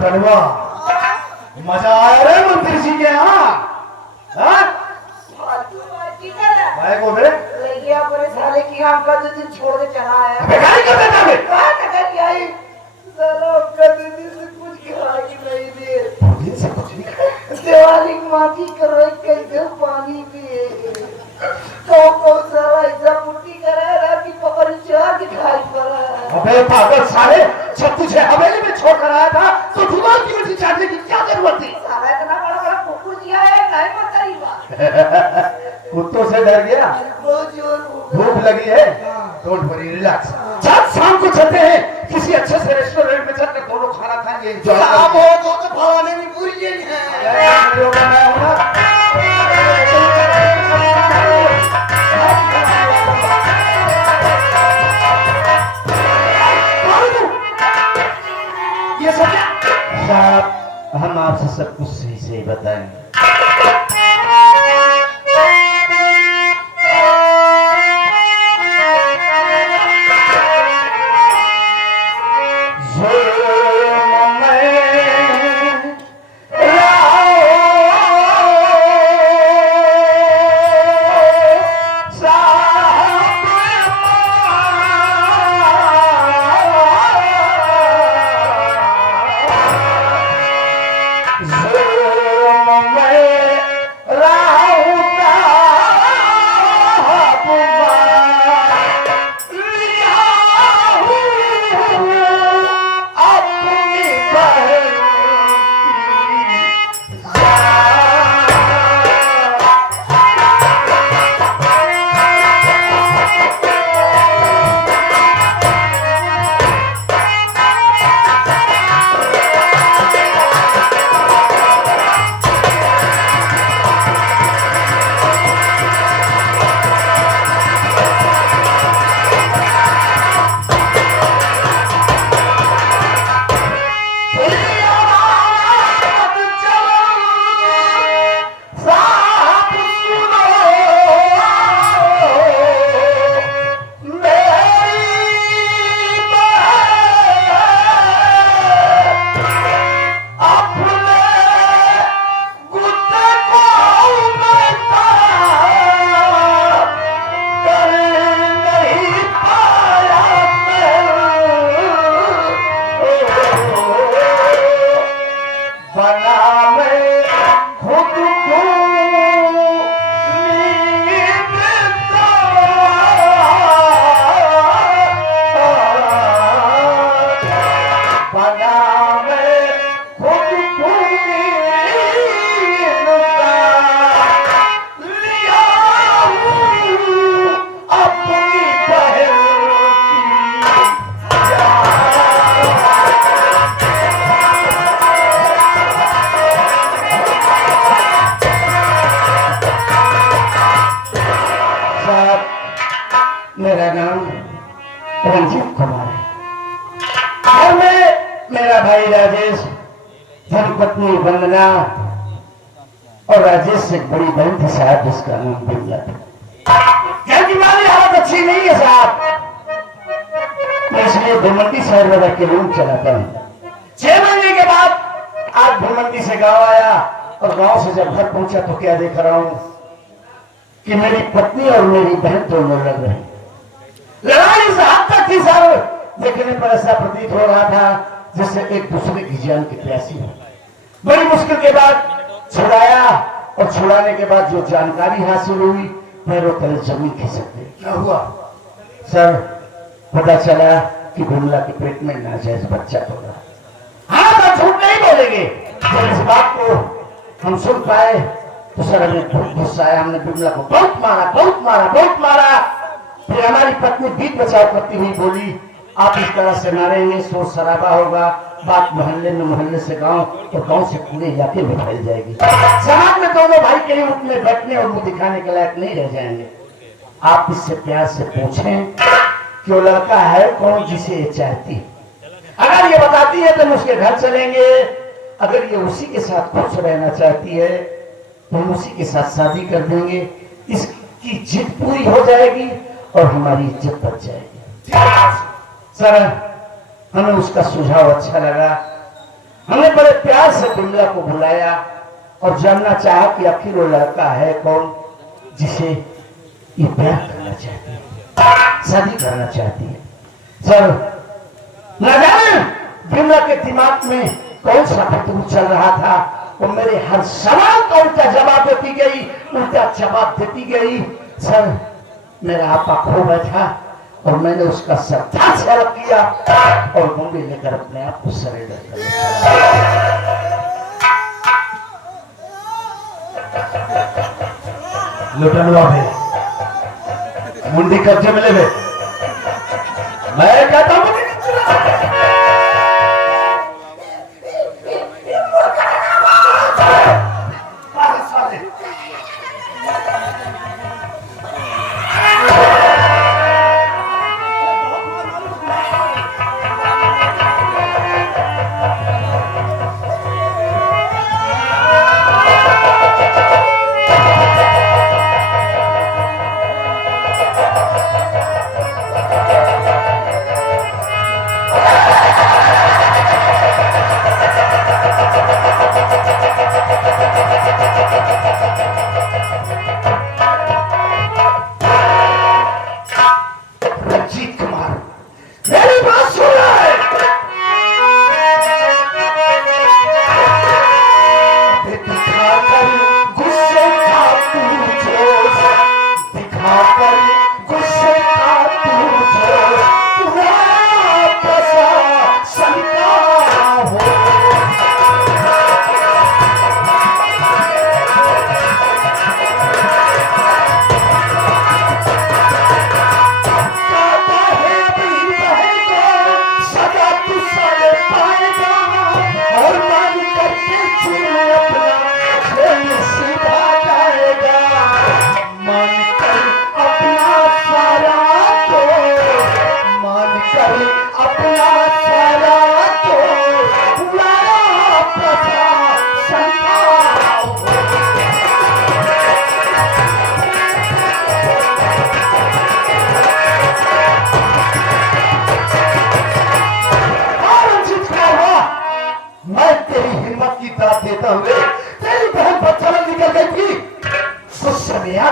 कड़वा मजा आया रे मंत्री जी के यहाँ। भाई को मेरे लड़कियां पूरे साले की काम का 2 दिन छोड़ के चला आया। बेकार कर देता है। कहाँ टकर क्या ही? साला का 2 दिन से कुछ खा के नहीं दे। 2 दिन से कुछ नहीं खाया। दिवाली माटी कर रही कैसे पानी पिए। तो साला ऐसा पुट्टी कराया कि पकड़ चार दिखाई पड़ा। अबे पागल साले, जब तुझे हवेली में छोड़कर आया था तो जुबान की मिट्टी चाटने की क्या जरूरत थी? साला इतना बड़ा बड़ा कुकुर किया है, नहीं पता ही बात। कुत्तों से डर गया? बहुत जोर भूख लगी है? Don't worry, relax. चल शाम को चलते हैं किसी अच्छे से रेस्टोरेंट में चलकर दोनों खाना खाएंगे, एंजॉय आप हो तो भवानी में पूरी है। ये सब साहब, हम आपसे सब कुछ सही सही बताएंगे। मेरा नाम रंजीत कुमार है और मेरा भाई राजेश, धर्मपत्नी वंदना और राजेश से एक बड़ी बहन थी साहब जिसका नाम बिमला था। घर की माली हालत अच्छी नहीं है साहब, मैं इसलिए भूमंडी शहर में रख के रूम चलाता हूँ। 6 महीने के बाद आज भूमंडी से गांव आया और गांव से जब घर पहुंचा तो क्या देख रहा हूं कि मेरी पत्नी और मेरी बहन दोनों लड़ रही। लड़ाई इस हद तक थी सर, देखने पर ऐसा प्रतीत हो रहा था जैसे एक दूसरे की जान की प्यासी हो। बड़ी मुश्किल के बाद छुड़ाया और छुड़ाने के बाद जो जानकारी हासिल हुई पैरों तले जमीन खिसक गई। क्या हुआ सर? पता चला कि बिमला के पेट में नाजायज बच्चा हो रहा। हाँ सर, झूठ नहीं बोलेंगे। जब इस बात को हम सुन पाए तो सर हमें बहुत गुस्सा आया। हमने बिमला को बहुत मारा, बहुत मारा, बहुत मारा। फिर हमारी पत्नी बीच बचाव करती हुई बोली, आप इस तरह से मारेंगे शोर शराबा होगा, बात मोहल्ले में, मोहल्ले से गांव और गांव से पूरे इलाके में फैल जाएगी। समाज में दोनों भाई कहीं उठने बैठने और मुंह दिखाने के लायक नहीं रह जाएंगे। आप इससे प्यार से पूछें कि वो लड़का है कौन जिसे ये चाहती है। अगर ये बताती है तो हम उसके घर चलेंगे, अगर ये उसी के साथ खुश रहना चाहती है तो हम उसी के साथ शादी कर देंगे। इसकी जिद पूरी हो जाएगी और हमारी इज्जत बच जाएगी। सर हमें उसका सुझाव अच्छा लगा हमने बड़े प्यार से बिमला को बुलाया और जानना चाहा कि आखिर वो लड़का है कौन जिसे ये प्यार करना चाहती है, शादी करना चाहती है। सर न जाने बिमला के दिमाग में कौन सा फितूर चल रहा था, वो मेरे हर सवाल का उल्टा जवाब देती गई, उल्टा जवाब देती गई। सर मेरा आपा खो बैठा और मैंने उसका सर धा से अलग किया और मुंडी लेकर अपने आप को सरेंडर कर दिया। लुटनवा है मुंडी कब्जे में ले ले, मैं कहता हूं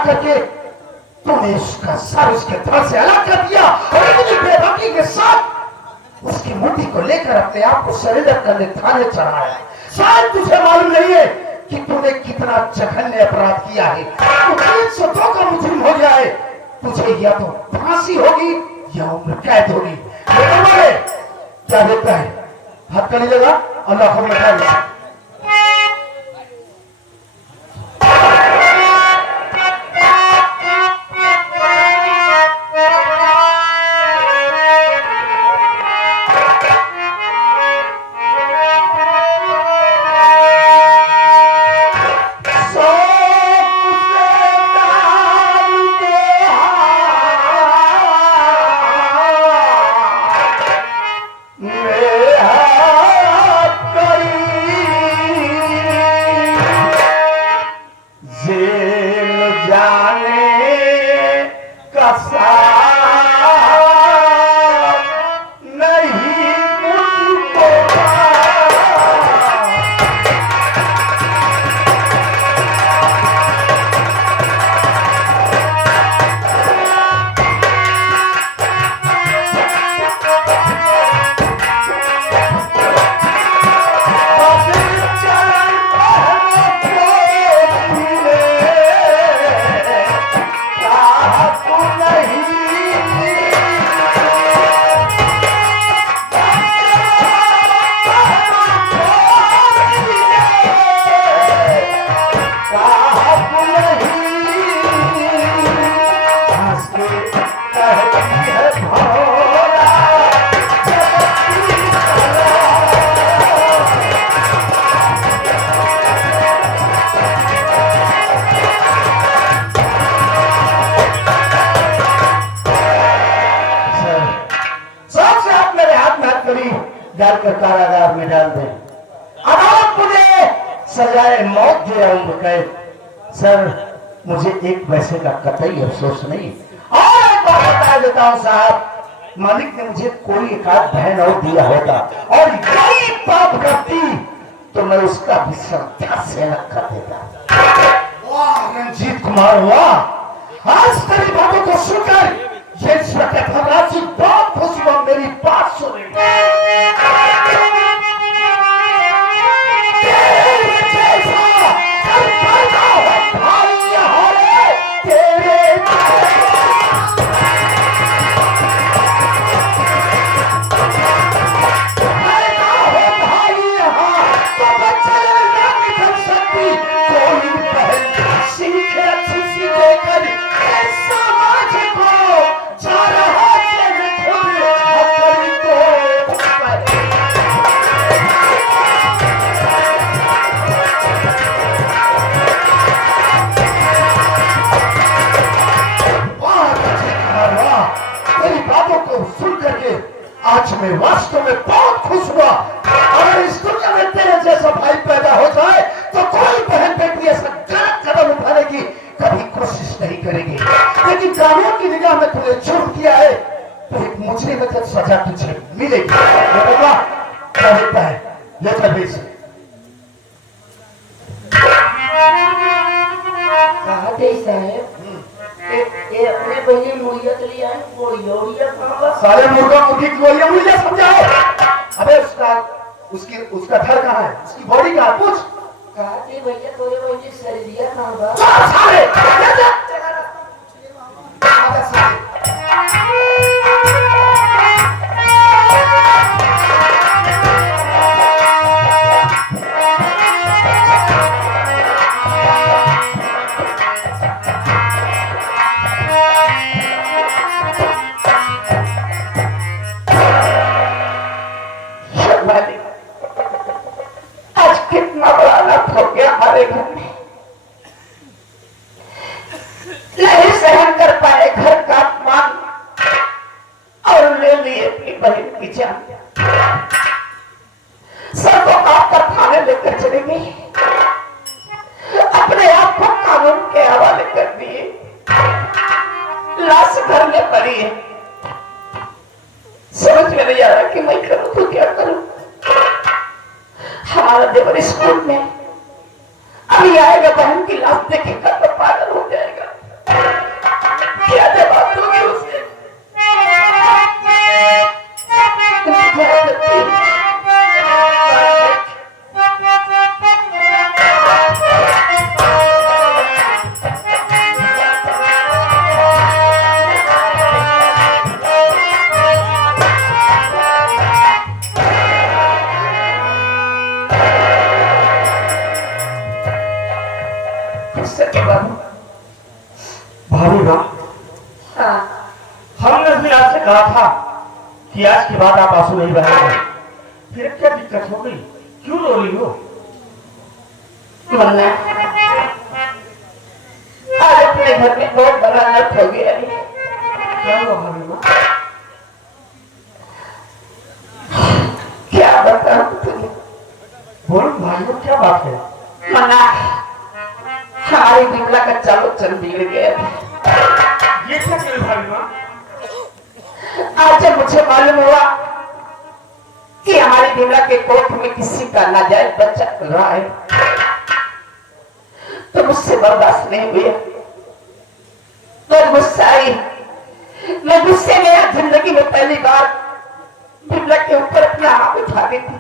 करके तूने उसका सर उसके धड़ से अलग कर दिया और मुझे बेबाकी के साथ उसकी मुट्ठी को लेकर अपने आप को सरेंडर करने थाने चढ़ाया। शायद तुझे मालूम नहीं है कि तूने कितना जघन्य अपराध किया है। तू 302 का मुजरिम हो गया है, तुझे या तो फांसी होगी या उम्र कैद होगी। क्या देखता है, हाथ कर लीजिएगा, अल्लाह को बता। डालकर कारागार में डाल दे। अदालत मुझे सजाए मौत दे उम्र कैद। सर मुझे एक पैसे का कतई अफसोस नहीं। और एक बात बता देता हूं साहब, मालिक ने मुझे कोई एक आध बहन और दिया होता और यही पाप करती तो मैं उसका भी श्रद्धा से अलग कर देता। वाह रंजीत कुमार वाह, आज तेरी बातों को सुनकर ये इंस्पेक्टर धनराज जी बहुत खुश हुआ मेरी बात सुने। आज मैं वास्तव में बहुत खुश हुआ। अगर इस दुनिया में तेरे जैसा भाई पैदा हो जाए तो कोई बहन बेटी ऐसा गलत कदम उठाने की कभी कोशिश नहीं करेगी। लेकिन कानून की निगाह में तुझे जुर्म किया है तो एक मुजरिम में सजा तुझे मिलेगी। क्या होता है लेकर भेज अपने पहले मुर्गिया चली आए सारे मुर्गा मुर्गी की गोलियां मुर्गिया समझाओ। अबे उसका घर कहाँ है, उसकी बॉडी कहाँ है, पूछ। कहते भैया तोरे वही शरीरिया कहाँ बा? सारे आज कितना बड़ा अनर्थ हो गया हमारे घर में। नहीं सहन कर पाए घर का अपमान और ले लिए अपनी बहन की जान। सबको काट कर थाने लेकर चले गए, अपने आप को कानून के हवाले कर दिए। लाश घर में पड़ी है, समझ में नहीं आ रहा कि मैं करूं तो क्या करूं। हमारा देवर स्कूल में अभी आएगा, बहन की लाश देखेगा तो पागल हो जाएगा। क्या जवाब दोगे उसे? हमने भी आपसे कहा था कि आज के बाद आप आंसू नहीं बहाएंगे, फिर क्या दिक्कत हो गई, क्यों रो रही हो? मन्ना, आज अपने घर में बहुत बड़ा अनर्थ हो गया है। क्या हुआ भाभी माँ? क्या बताऊं तुम्हें? बोलो भाई माँ, क्या बात है? मन्ना, हमारी बिमला का चालो चल बिगड़ गया। ये क्या करे भाभी माँ? आज जब मुझे मालूम हुआ कि हमारी बिमला के कोख में किसी का नाजायज बच्चा चल रहा है तो मुझसे बर्दाश्त नहीं हुआ। तो गुस्सा आई, मैं गुस्से में आज जिंदगी में पहली बार बिमला के ऊपर अपना हाथ उठा दी थी।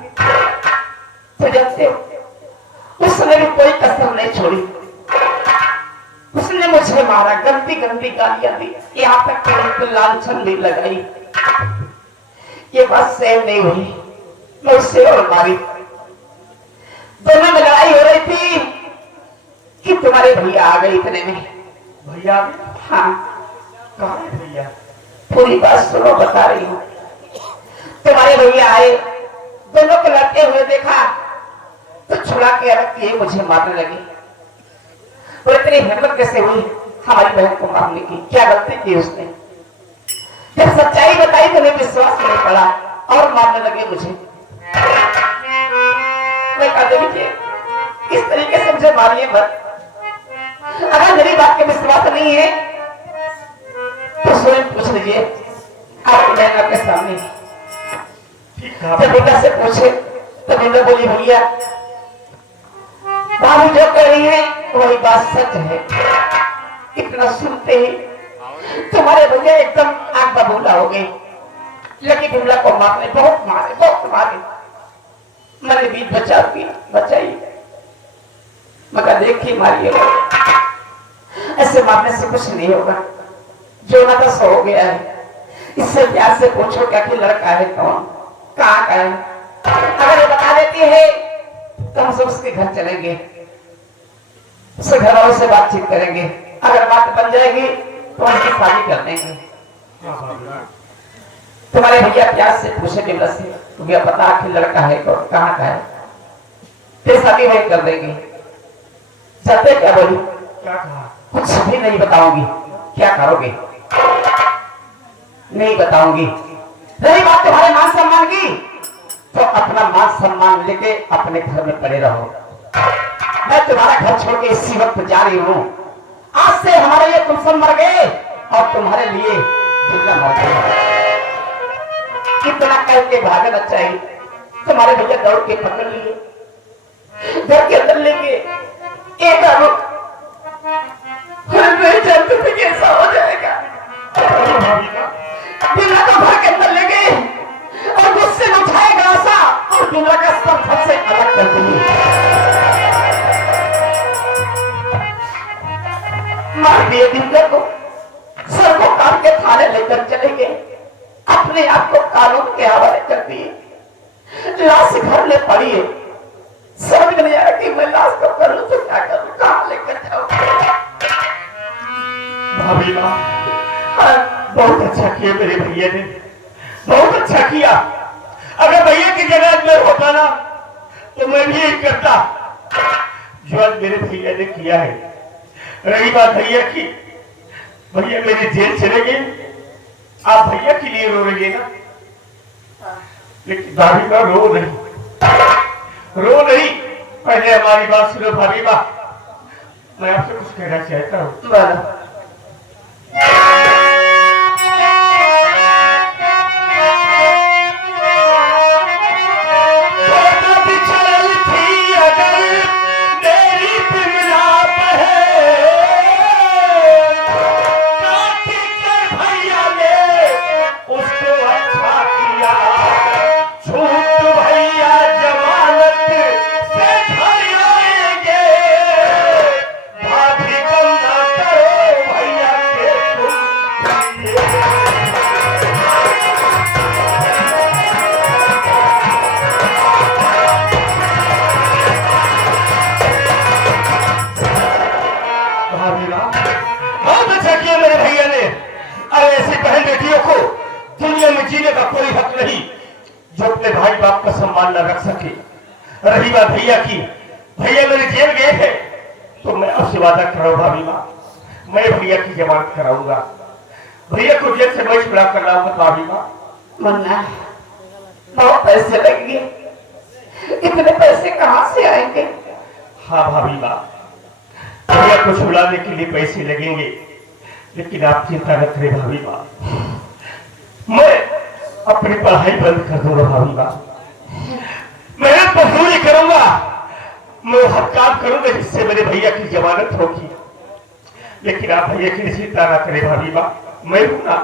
तो जानते हो उस समय भी कोई कसर नहीं छोड़ी, उसने मुझे मारा, गंदी गंदी गालियां दी, यहाँ तक कि लांछन भी लगाई। ये बात सहन नहीं हुई, मैं उससे और मारी। दोनों में लड़ाई हो रही थी कि तुम्हारे भैया आ गए। इतने में भैया? हाँ। कहाँ है भैया? पूरी बात सुनो, बता रही हूँ। तुम्हारे भैया आए, दोनों को लड़ते हुए देखा तो छुड़ा के अलग किए, मुझे मारने लगे। और इतनी हिम्मत कैसे हुई हमारी बहन को मारने की? क्या गलती की उसने? जब सच्चाई बताई तो उन्हें विश्वास नहीं पड़ा और मारने लगे मुझे। मैं कहते देखिए, इस तरीके से मुझे मारिए मत। अगर मेरी बात के विश्वास नहीं है तो स्वयं पूछ लीजिए आपकी बहन के सामने ठीक कहा जब बिमला से पूछे तो बिमला बोली भैया भाभी जो कह रही है वही बात सच है। इतना सुनते ही तुम्हारे भैया एकदम आग बबूला हो गए। लेकिन बिमला को मारने बहुत मारे मैंने बीच बचाई मगर देखिए मारिए ऐसे मारने से कुछ नहीं होगा। जो ना तो सो हो गया है। इससे प्यार से पूछो क्या कि लड़का है कौन कहाँ का है। अगर ये बता देती है तो हम सब उसके घर चलेंगे उसके घर वालों से बातचीत करेंगे। अगर बात बन जाएगी तो उसकी शादी कर देंगे। तुम्हारे भैया प्यार से पूछे बिमला से तुम्हें पता कि लड़का है कौन कहाँ का है फिर शादी वही कर देंगे। चाहते क्या बोली क्या कहा? कुछ भी नहीं बताऊंगी। क्या करोगे? नहीं बताऊंगी। रही बात तुम्हारे मान सम्मान की तो अपना मान सम्मान लेके अपने घर में पड़े रहो। मैं तुम्हारा घर छोड़ के इसी वक्त जा रही हूँ। आज से हमारे लिए तुम सब मर गए और तुम्हारे लिए बिमला मर गई। कितना कह के भागना चाहिए। तुम्हारे भैया दौड़ के पकड़ लिए घर के अंदर लेके एक नहीं जानते थे कैसा हो जाएगा। बिमला को घर के अंदर ले गए और गुस्से में उठाएगा ऐसा और बिमला का सर फट से अलग कर दिए। मार दिए बिमला को सर को काट के थाने लेकर चले गए। अपने आप को कानून के हवाले कर दिए। लाश घर में पड़ी है। समझ नहीं आया कि मैं लाश को करूं तो क्या करूं कहां लेकर जाऊं। भाभी माँ बहुत अच्छा किया मेरे भैया ने बहुत अच्छा किया। अगर भैया की जगह में होता ना तो मैं भी यही करता जो आज मेरे भैया ने किया है। रही बात भैया की भैया मेरे जेल चले गए। आप भैया के लिए रो रही है ना लेकिन भाभी माँ रो नहीं। पहले हमारी बात सुनो भाभी माँ। मैं आपसे कुछ कहना चाहता हूँ। जीने का कोई हक नहीं जो अपने भाई बाप का सम्मान न रख सके। रही बात भैया की भैया मेरे जेल गए हैं तो मैं आपसे वादा कर रहा हूँ भाभी माँ मैं भैया की जमानत कराऊंगा। भैया को जेल से मैं छुड़ा कर लाऊंगा भाभी माँ। मुन्ना बहुत पैसे लगेंगे। इतने पैसे कहाँ से आएंगे? हाँ भाभी माँ भैया को छुड़ाने के लिए पैसे लगेंगे लेकिन आप चिंता न करें भाभी माँ। मैं अपनी पढ़ाई बंद कर दूंगा भाभी माँ। मेहनत मजदूरी करूंगा। मैं हर काम करूंगा जिससे मेरे भैया की जमानत होगी। लेकिन आप भैया की चिंता ना करें भाभी माँ। मैं हूं ना